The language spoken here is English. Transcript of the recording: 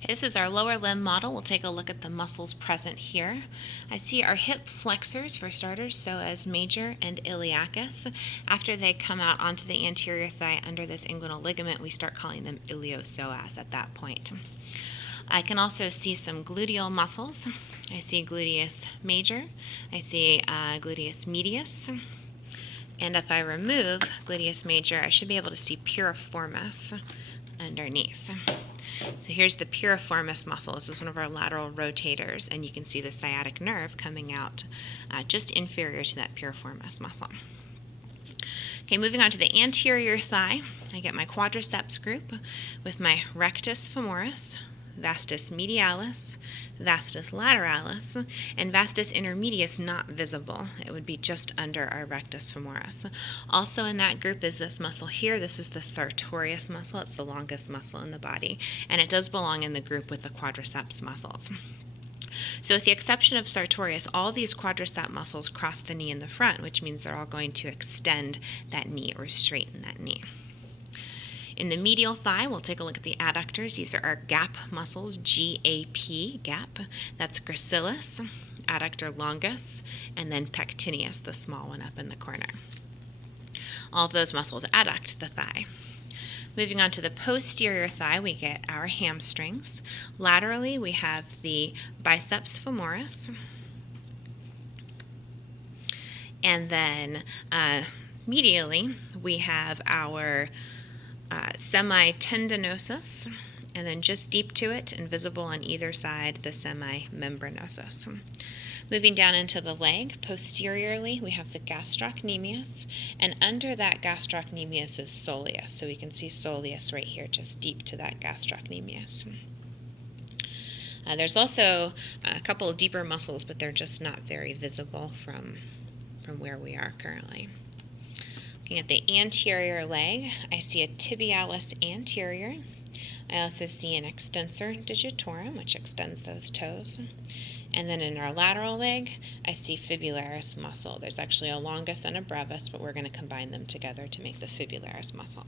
Okay, this is our lower limb model. We'll take a look at the muscles present here. I see our hip flexors for starters, psoas major and iliacus. After they come out onto the anterior thigh under this inguinal ligament, we start calling them iliopsoas at that point. I can also see some gluteal muscles. I see gluteus major. I see gluteus medius. And if I remove gluteus major, I should be able to see piriformis underneath. So here's the piriformis muscle. This is one of our lateral rotators, and you can see the sciatic nerve coming out just inferior to that piriformis muscle. Okay, moving on to the anterior thigh, I get my quadriceps group with my rectus femoris, vastus medialis, vastus lateralis, and vastus intermedius not visible. It would be just under our rectus femoris. Also in that group is this muscle here. This is the sartorius muscle. It's the longest muscle in the body, and it does belong in the group with the quadriceps muscles. So with the exception of sartorius, all these quadricep muscles cross the knee in the front, which means they're all going to extend that knee or straighten that knee. In the medial thigh, we'll take a look at the adductors. These are our gap muscles, G-A-P, gap. That's gracilis, adductor longus, and then pectineus, the small one up in the corner. All of those muscles adduct the thigh. Moving on to the posterior thigh, we get our hamstrings. Laterally, we have the biceps femoris. And then medially, we have our semitendinosus, and then just deep to it and visible on either side, the semimembranosus. Moving down into the leg, posteriorly, we have the gastrocnemius, and under that gastrocnemius is soleus. So we can see soleus right here, just deep to that gastrocnemius. There's also a couple of deeper muscles, but they're just not very visible from where we are currently. Looking at the anterior leg, I see a tibialis anterior. I also see an extensor digitorum, which extends those toes. And then in our lateral leg, I see fibularis muscle. There's actually a longus and a brevis, but we're going to combine them together to make the fibularis muscle.